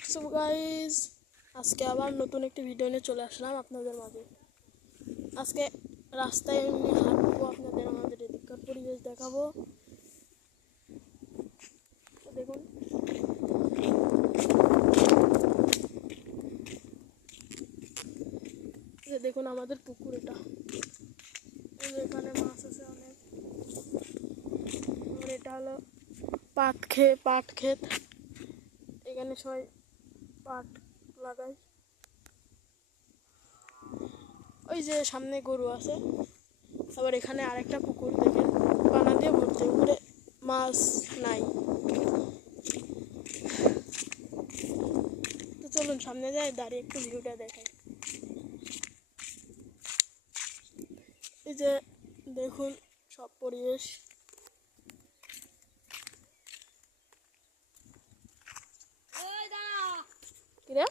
WhatsApp guys, আজকে আবার নতুন একটি ভিডিও নিয়ে চলে আসলাম আপনাদের মাঝে। আজকে রাস্তায় এমনি হাঁটবো, আপনাদের আমাদের এদিককার পরিবেশ দেখাবো। দেখুন দেখুন আমাদের পুকুর, এটা এখানে মাছ আছে অনেক। আর এটা হলো পাট ক্ষেত, এখানে সবাই পাট লাগায়। ওই যে সামনে গরু আছে। আবার এখানে আরেকটা পুকুর দেখেন, পানা দিয়ে ভর্তি, উপরে মাছ নাই। তো চলুন সামনে যাই, দাঁড়িয়ে একটু ভিউটা দেখাই। এই যে দেখুন সব পরিবেশ। কিরে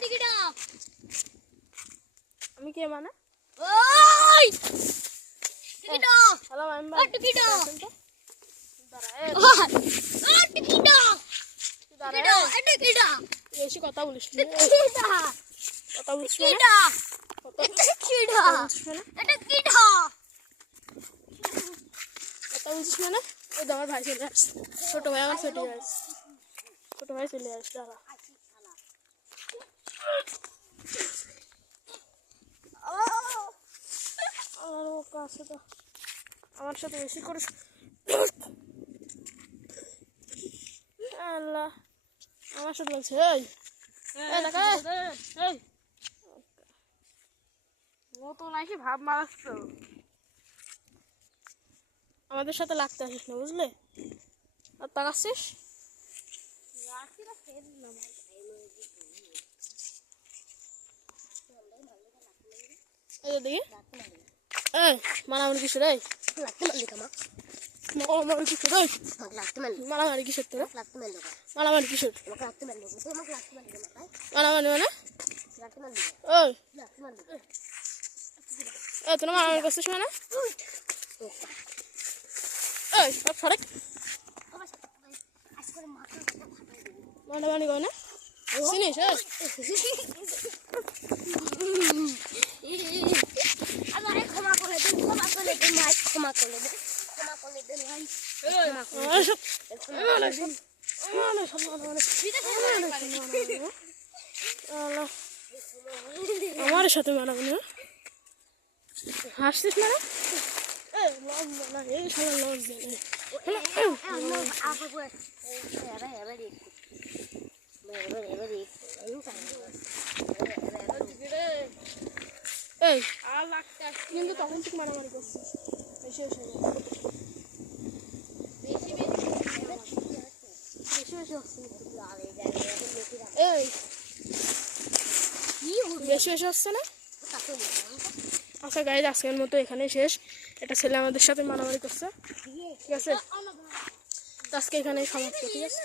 কিরে আমি কে মানে বেশি কথা বলিস কথা বলিস মানে ওই তো আমার ভাই চলে আসছে, ছোট ভাই আমার ছোট ভাই চলে আসছে। দাঁড়া আমার সাথে বেশি করে আল্লাহ আমার সাথে বলছে মতো নাকি ভাব মারাচ্ছ, আমাদের সাথে লাগতে আসিস না বুঝলে, আর তাকাচ্ছিস। দেখি মারামারি কিসের মারামারি কিসের তোরা মারামারি কিসের মারামারি মানে তোরা মারামারি করছিস মানে সরেক মারামারি করে না চিনিস ক্ষমা করে দেন ভাই, আমার সাথে মারাবো না, হাসছিস না কিন্তু তখন থেকে মারামারি করছিস বেশি হচ্ছে না। আচ্ছা গাইজ, আজকের মতো এখানেই শেষ। এটা ছেলে আমাদের সাথে মারামারি করছে, ঠিক আছে? আজকে এখানেই সমাপ্ত, ঠিক আছে?